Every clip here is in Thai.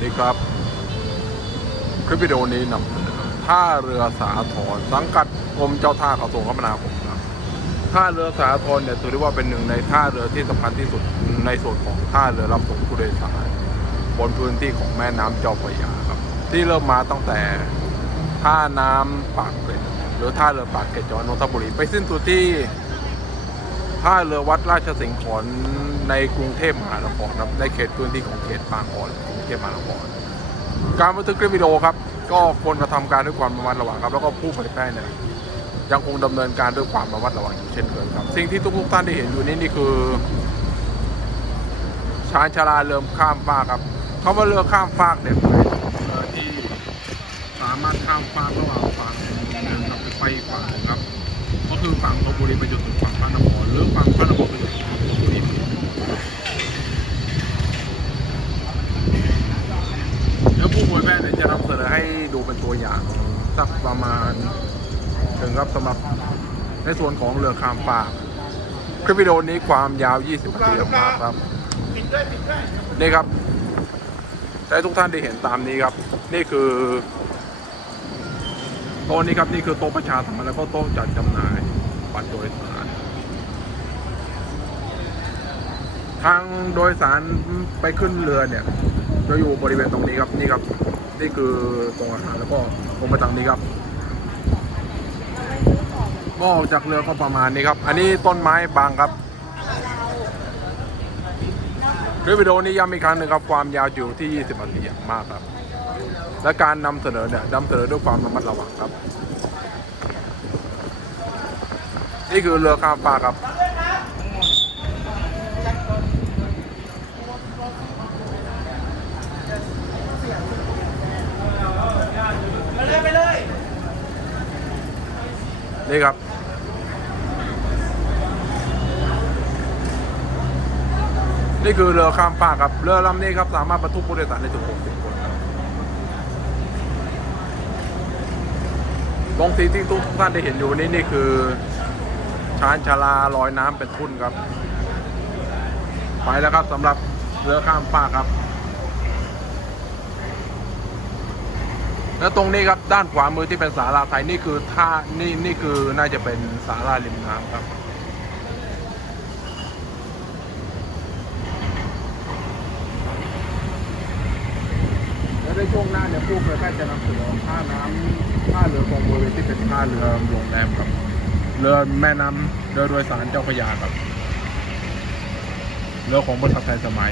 นี่ครับ คลิปวิดีโอนี้นำเสนอท่าเรือสาทรสังกัดกรมเจ้าท่ากระทรวงคมนาคมนะท่าเรือสาทรเนี่ยถือได้ว่าเป็นหนึ่งในท่าเรือที่สำคัญที่สุดในส่วนของท่าเรือรับส่งผู้โดยสารบนพื้นที่ของแม่น้ำเจ้าพระยาครับ ที่เริ่มมาตั้งแต่ท่าน้ำปากเกร็ดหรือท่าเรือปากเกร็ดจังหวัดนนทบุรีไปสิ้นสุดที่ ท่าเรือวัดราชสิงห์ขอนในกรุงเทพมหานครครับในเขตพื้นที่ของเขตบางอ่อนกรุงเทพมหานครการบันทึกคลิปวิดีโอครับก็ควรกระทำการด้วยความระมัดระวังครับ แล้วก็ผู้เผยแพร่เนี่ยยังคงดำเนินการด้วยความระมัดระวังอยู่เช่นเคยครับ สิ่งที่ทุกท่านได้เห็นอยู่นี่นี่คือชานชาลาเริ่มข้ามฟากครับคำว่าเรือข้ามฟากเนี่ยเรือที่สามารถข้ามฟากระหว่างฝั่งหนึ่งกับไปฝั่งหนึ่งครับ ก็คือฝั่งลพบุรีไปจนถึงฝั่งพระนคร หรือฝั่งพระนครไปจนแล้วผู้ป่วยแพทย์เนี่ยจะนำเสนอให้ดูเป็นตัวอย่างสักประมาณถึงครับสำหรับในส่วนของเรือข้ามฟากคลิปวิดีโอนี้ความยาว 20นาทีมาครับนี่ครับให้ทุกท่านได้เห็นตามนี้ครับ นี่คือโต๊ะนี้ครับ นี่คือโต๊ะประชาสัมพันธ์แล้วก็โต๊ะจัดจำหน่ายบัตรโดยสาร ทางโดยสารไปขึ้นเรือเนี่ยจะอยู่บริเวณตรงนี้ครับนี่ครับ นี่คือตรงอาหารแล้วก็ตรงไปทางนี้ครับก็ออกจากเรือก็ประมาณนี้ครับ อันนี้ต้นไม้บางครับคลิปวิดีโอนี้ย้ำอีกครั้งหนึ่งครับความยาวอยู่ที่ 20นาทีอย่างมากครับ และการนำเสนอเนี่ยนำเสนอด้วยความระมัดระวังครับ นี่คือเรือข้ามฟากครับ นี่ครับ นี่คือเรือข้ามฟากครับ เรือลำนี้ครับ สามารถบรรทุกผู้โดยสารได้ถึง60คนครับตรงที่ที่ทุกท่านได้เห็นอยู่นี้นี่คือชานชาลาลอยน้ำเป็นทุ่นครับ ไปแล้วครับสำหรับเรือข้ามฟากครับ แล้วตรงนี้ครับด้านขวามือที่เป็นศาลาไทยนี่คือท่านี่นี่คือน่าจะเป็นศาลาริมน้ำครับ แล้วในช่วงหน้าเนี่ยผู้เผยแพร่จะนำเสนอท่าน้ำท่าเรือของบริเวณที่เป็นท่าเรือโรงแรมครับเรือแม่น้ำเรือโดยสารเจ้าพระยาครับเรือของบริษัทไทยสมัย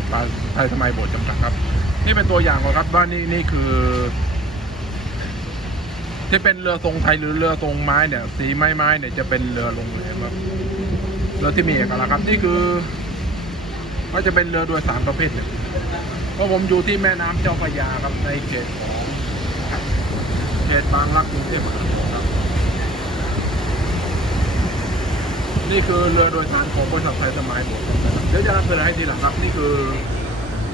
ไทยสมัยโบสถ์จำกัดครับ นี่เป็นตัวอย่างครับว่านี่นี่คือ ที่เป็นเรือทรงไทยหรือเรือทรงไม้เนี่ยสีไม้ไม้เนี่ยจะเป็นเรือลงเลยครับเรือที่มีเอกลักษณ์ครับนี่คือก็จะเป็นเรือโดยสารประเภทหนึ่งเพราะผมอยู่ที่แม่น้ำเจ้าพระยาครับในเขตของเขตบางรักกรุงเทพมหานครครับ นี่คือเรือโดยสารของบริษัทไทยสมัยโบสถ์ครับเดี๋ยวจะนำเสนอให้ทีหลังครับนี่คือ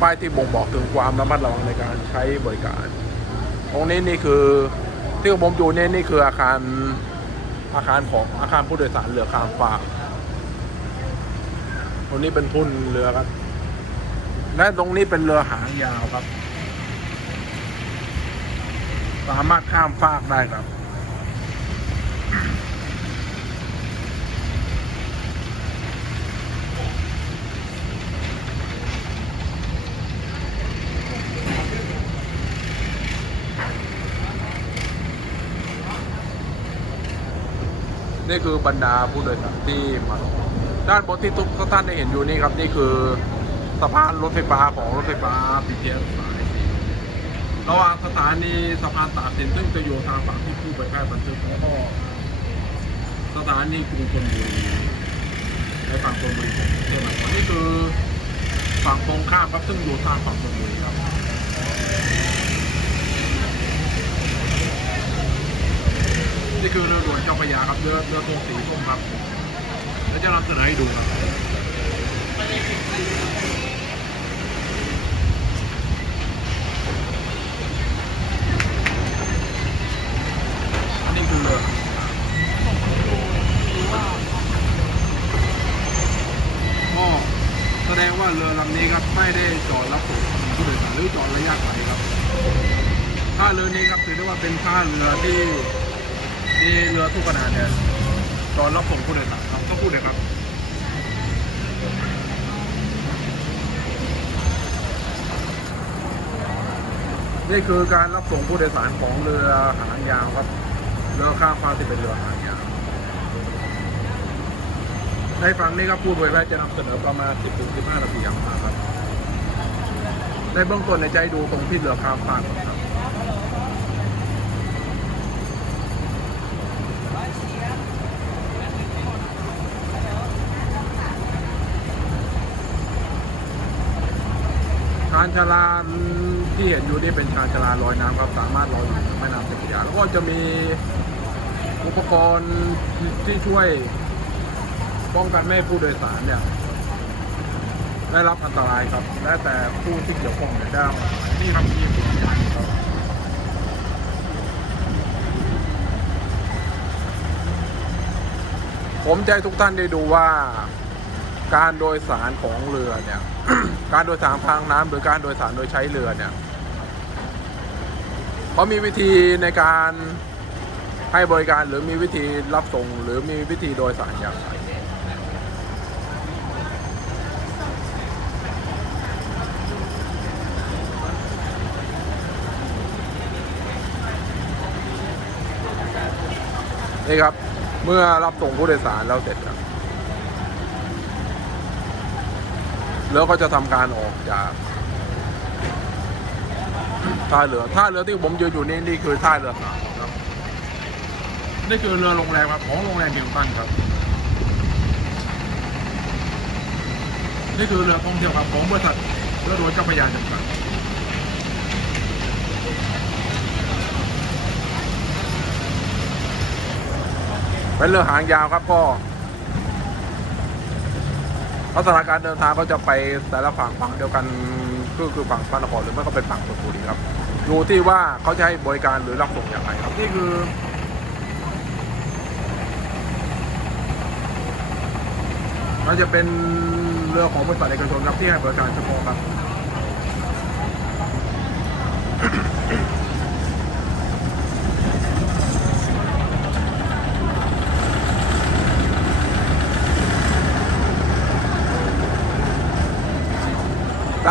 ป้ายที่บ่งบอกถึงความระมัดระวังในการใช้บริการ ตรงนี้นี่คือ ที่ผมอยู่เนี่ยนี่คืออาคารอาคารของอาคารผู้โดยสารเรือข้ามฟากตรงนี้เป็นทุ่นเรือครับ และตรงนี้เป็นเรือหางยาวครับ สามารถข้ามฟากได้ครับ นี่คือบรรดาผู้โดยสารที่มาด้านบนที่ทุกท่านได้เห็นอยู่นี่ครับนี่คือสะพานรถไฟฟ้าของรถไฟฟ้า BTS สายสีระหว่างสถานีสะพานตากสินซึ่งจะอยู่ทางฝั่งที่ผู้เผยแพร่บันทึกแล้วก็สถานีกรุงธนบุรีในฝั่งธนบุรีของกรุงเทพมานครนี่คือฝั่งตรงข้ามครับซึ่งอยู่ทางฝั่งธนบุรีครับ นี่คือเรือด่วนเจ้าพระยาครับเรือเรือตัวสีส้มครับแล้วจะนำเสนอให้ดูครับอันนี้คือเรือว่าเรือลำนี้ครับไม่ได้จอดรับส่งผู้โดยสารหรือจอดระยะไกลครับท่าเรือนี้ครับถือได้ว่าเป็นท่าเรือที่ มีเรือทุกขนาดเนี่ยจอดรับส่งผู้โดยสารครับต้องพูดเลยครับนี่คือการรับส่งผู้โดยสารของเรือหางยาวครับเรือข้ามฟากที่เป็นเรือหางยาวในฝั่งนี้ครับผู้บริโภคจะนำเสนอประมาณ 10ถึง15นาทีอย่างมากครับในเบื้องต้นในใจดูตรงที่เรือข้ามฟากครับานชาลาที่เห็นอยู่นี่เป็นชานชาลาลอยน้ำครับสามารถลอยอยู่ในแม่น้ำเจ้าพระยาแล้วก็จะมีอุปกรณ์ที่ช่วยป้องกันไม่ให้ผู้โดยสารเนี่ยได้รับอันตรายครับและแต่ผู้ที่เกี่ยวข้องเนี่ยได้รับอันตรายนี่ครับมีตัวอย่างครับผมให้ทุกท่านได้ดูว่าการโดยสารของเรือเนี่ย การโดยสารทางน้ำหรือการโดยสารโดยใช้เรือเนี่ยเขามีวิธีในการให้บริการหรือมีวิธีรับส่งหรือมีวิธีโดยสารอย่างไรนี่ครับ เมื่อรับส่งผู้โดยสารแล้วเสร็จครับ แล้วก็จะทำการออกจากท่าเรือท่าเรือที่ผมยืนอยู่นี่นี่คือท่าเรือครับนี่คือเรือโรงแรมครับของโรงแรมฮิลตันครับ นี่คือเรือท่องเที่ยวครับของบริษัทเรือโด่วนเจ้าพระยาจำกัดเป็นเรือหางยาวครับก็ ลักษณะการเดินทางก็จะไปแต่ละฝั่งฝั่งเดียวกันก็คือฝั่งพระนครหรือไม่ก็เป็นฝั่งธนบุรีครับดูที่ว่าเขาจะให้บริการหรือรับส่งอย่างไรครับนี่คือมันจะเป็นเรือของบริษัทเอกชนครับที่ให้บริการเฉพาะครับ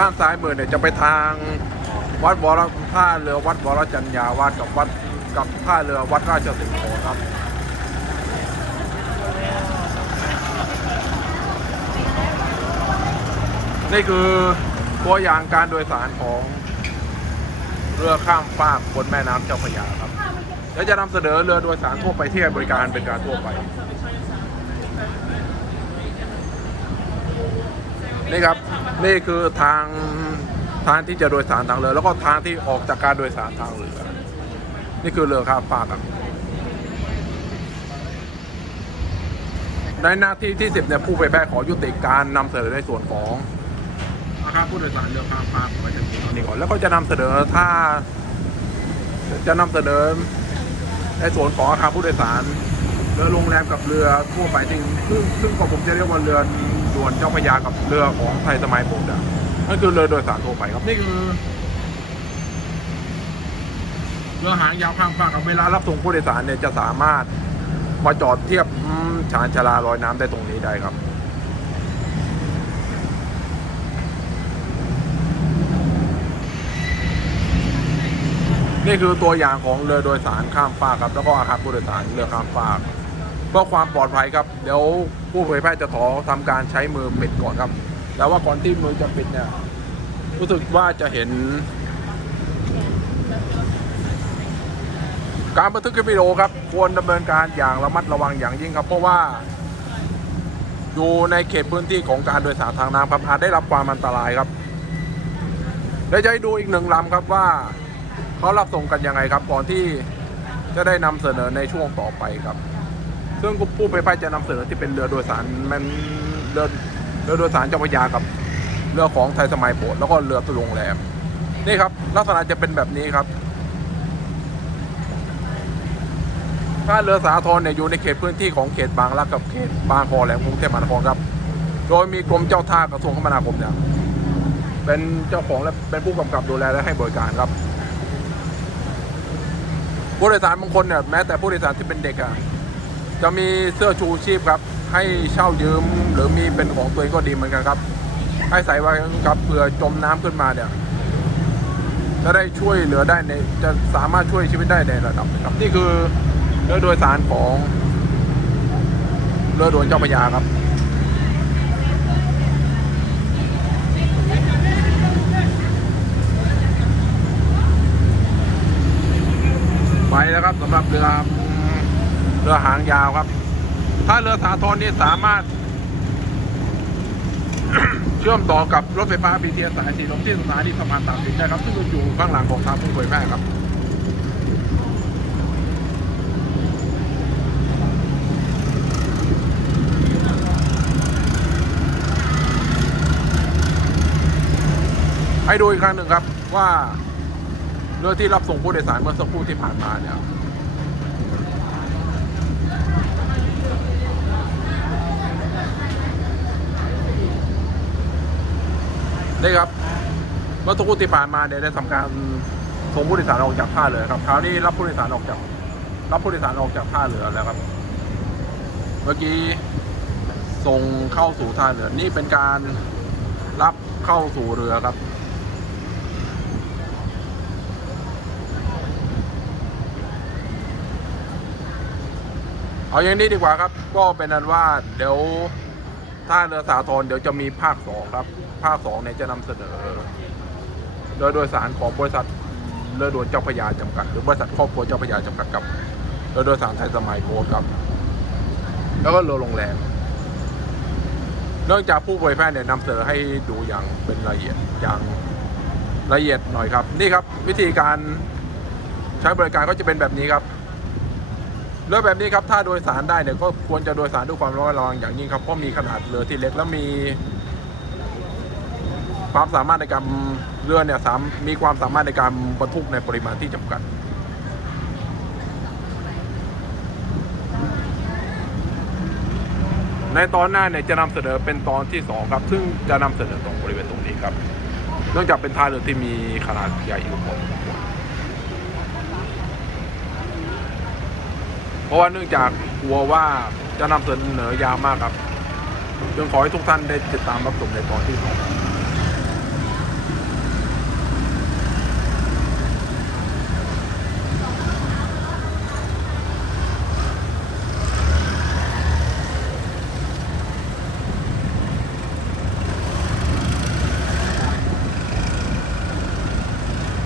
านซ้ายมือเนี่ยจะไปทางวัดวรท่าเรือวัดวรจันยาวาดกับวัดกับท่าเรือวัดราชสิงห์โขครับนี่คือตัวอย่างการโดยสารของเรือข้ามฟากบนแม่น้ำเจ้าพระยาครับและจะนำเสนอเรือโดยสารทั่วไปที่ให้บริการเป็นการทั่วไป นี่ครับนี่คือทางทางที่จะโดยสารทางเรือ แล้วก็ทางที่ออกจากการโดยสารทางเรือ นี่คือเรือข้ามฟากครับในหน้าที่ที่สิบเนี่ยผู้เผยแพร่ขอยุติการนำเสนอในส่วนของอาคาผู้โดยสารเรือข้ามฟากไว้ในที่นี้ก่อนแล้วก็จะนำเสนอถ้า จะนำเสนอในส่วนของอาคารผู้โดยสารเรือโรงแรมกับเรือทั่วไปซึ่งซึ่งซึ่งผมจะเรียกว่าเรือ วนเจ้าพระยากับเรือของไทยสมัยโบราณอะนั่นคือเรือโดยสารทั่วไปครับ นี่คือเรือหางยาวข้ามฟากครับเวลารับส่งผู้โดยสารเนี่ยจะสามารถมาจอดเทียบชานชาลาลอยน้ำได้ตรงนี้ได้ครับ นี่คือตัวอย่างของเรือโดยสารข้ามฟากครับ แล้วก็อาคารผู้โดยสารเรือข้ามฟาก เพื่อความปลอดภัยครับ เดี๋ยวผู้เผยแพร่จะขอทำการใช้มือปิดก่อนครับ แต่ว่าก่อนที่มือจะปิดเนี่ยรู้สึกว่าจะเห็น การบันทึกคลิปวิดีโอครับ ควรดำเนินการอย่างระมัดระวังอย่างยิ่งครับ เพราะว่าอยู่ในเขตพื้นที่ของการโดยสารทางน้ำครับอาจได้รับความอันตรายครับเดี๋ยวจะให้ดูอีกหนึ่งลำครับว่าเขารับส่งกันยังไงครับ ก่อนที่จะได้นำเสนอในช่วงต่อไปครับ ซึ่งผู้ไปไปจะนำเสนอที่เป็นเรือโดยสารมันเรือเรือโดยสารเจ้าพระยากับเรือของไทยสมัยโบสถ์แล้วก็เรือตุโรงแรมนี่ครับ ลักษณะจะเป็นแบบนี้ครับ ถ้าเรือสาทรเนี่ยอยู่ในเขตพื้นที่ของเขตบางรักกับเขตบางคอแหลมกรุงเทพมหานครครับ โดยมีกรมเจ้าท่ากระทรวงคมนาคมเนี่ยเป็นเจ้าของและเป็นผู้กำกับดูแลและให้บริการครับผู้โดยสารบางคนเนี่ยแม้แต่ผู้โดยสารที่เป็นเด็กอะ จะมีเสื้อชูชีพครับ ให้เช่ายืมหรือมีเป็นของตัวเองก็ดีเหมือนกันครับ ให้ใส่ไว้ครับเผื่อจมน้ำขึ้นมาเนี่ยจะได้ช่วยเหลือได้ในจะสามารถช่วยชีวิตได้ในระดับนึงครับ นี่คือเรือโดยสารของเรือด่วนเจ้าพระยาครับไปแล้วครับสำหรับเรือ รือหางยาวครับ ถ้าเรือสาทรนี่สามารถ เชื่อมต่อกับรถไฟฟ้า BTS สายสีลมที่สถานีสะพานตากสินได้ครับ ซึ่งอยู่ข้างหลังของทางผู้เผยแพร่ครับให้ดูอีกครั้งหนึ่งครับว่าเรือที่รับส่งผู้โดยสารเมื่อสักครู่ที่ผ่านมาเนี่ย นี่ครับ เมื่อสักครู่ที่ผ่านมาเนี่ยได้ทำการส่งผู้โดยสารออกจากท่าเรือครับคราวนี้รับผู้โดยสารออกจาก รับผู้โดยสารออกจากท่าเรือแล้วครับ เมื่อกี้ส่งเข้าสู่ท่าเรือ นี่เป็นการรับเข้าสู่เรือครับเอาอย่างนี้ดีกว่าครับ ก็เป็นนั้นว่าเดี๋ยว ท่าเรือสาทรเดี๋ยวจะมีภาคสองครับ ภาคสองเนี่ยจะนำเสนอเรือโดยสารของบริษัทเรือด่วนเจ้าพระยาจำกัด หรือบริษัทครอบครัวเจ้าพระยาจำกัดกับเรือโดยสารไทยสมัยโค้ดครับ แล้วก็เรือโรงแรมเนื่องจากผู้เผยแพร่เนี่ยนำเสนอให้ดูอย่างเป็นละเอียดอย่างละเอียดหน่อยครับ นี่ครับวิธีการใช้บริการก็จะเป็นแบบนี้ครับ เรือแบบนี้ครับถ้าโดยสารได้เนี่ยก็ควรจะโดยสารด้วยความระมัดระวังอย่างยิ่งครับเพราะมีขนาดเรือที่เล็กและมี ความสามารถในการเรือเนี่ยสามมีความสามารถในการบรรทุกในปริมาณที่จำกัดในตอนหน้าเนี่ยจะนำเสนอเป็นตอนที่สองครับ ซึ่งจะนำเสนอตรงบริเวณตรงนี้ครับ เนื่องจากเป็นท่าเรือที่มีขนาดใหญ่อยู่พอสมควร เพราะว่าเนื่องจากกลัวว่าจะนำเสนอยาวมากครับจึงขอให้ทุกท่านได้ติดตามรับชมในตอนที่สอง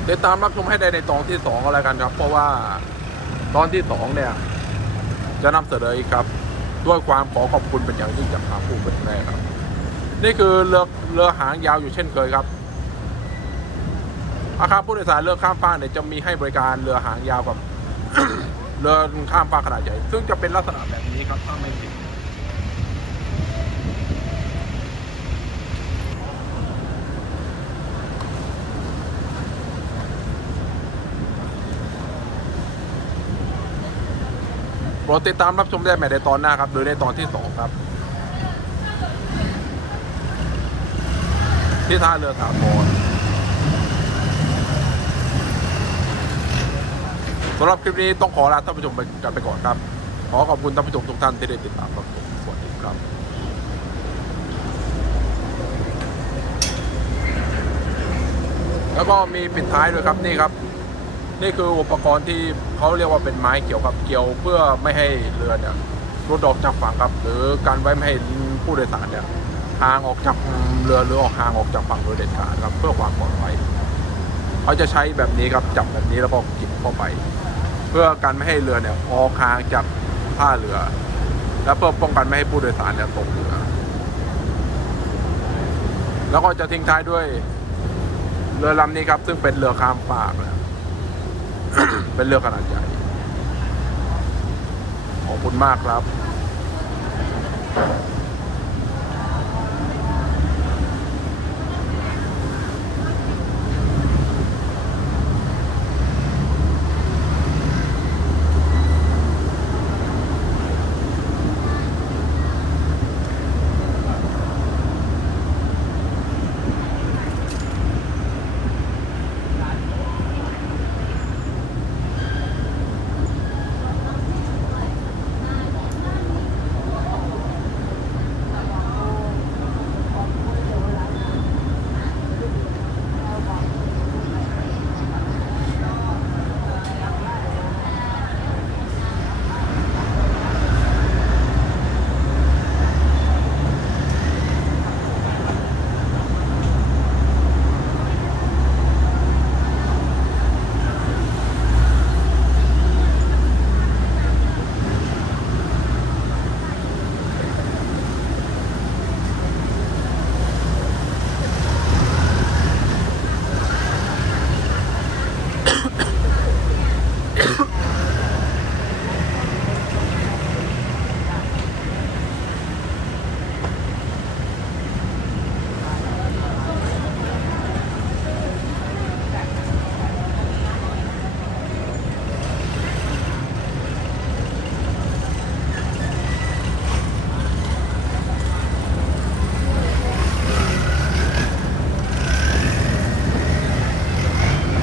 ติดตามรับชมให้ได้ในตอนที่สองก็แล้วกันครับ เพราะว่าตอนที่สองเนี่ย จะนำเสนออีกครับ ด้วยความขอขอบคุณเป็นอย่างยิ่งจากทางผู้เป็นแม่ครับ นี่คือเรือเรือหางยาวอยู่เช่นเคยครับ อาคารผู้โดยสารเรือข้ามฟากเนี่ยจะมีให้บริการเรือหางยาวกับเรือข้ามฟากขนาดใหญ่ ซึ่งจะเป็นลักษณะแบบนี้ครับถ้าไม่ผิด รดติดตามรับชมได้ใหม่ในตอนหน้าครับหรือในตอนที่สองครับ ที่ท่าเรือสาทรสำหรับคลิปนี้ต้องขอลาท่านผู้ชมไปกันไปก่อนครับ ขอขอบคุณท่านผู้ชมทุกท่านที่ได้ติดตามรับชมสวัสดีครับแล้วก็มีปิดท้ายด้วยครับนี่ครับ นี่คืออุปกรณ์ที่เขาเรียกว่าเป็นไม้เกี่ยวครับเกี่ยวเพื่อไม่ให้เรือเนี่ยรุดออกจากฝั่งครับ หรือการไว้ไม่ให้ผู้โดยสารเนี่ยห่างออกจากเรือหรือออกห่างออกจากฝั่งโดยเด็ดขาดครับ เพื่อความปลอดภัยเขาจะใช้แบบนี้ครับจับแบบนี้แล้วก็กิบเข้าไป เพื่อการไม่ให้เรือเนี่ยออกห่างจากท่าเรือ และเพื่อป้องกันไม่ให้ผู้โดยสารเนี่ยตกเรือ แล้วก็จะทิ้งท้ายด้วยเรือลำนี้ครับ ซึ่งเป็นเรือข้ามฟากนะ เป็นเรือขนาดใหญ่ ขอบคุณมากครับ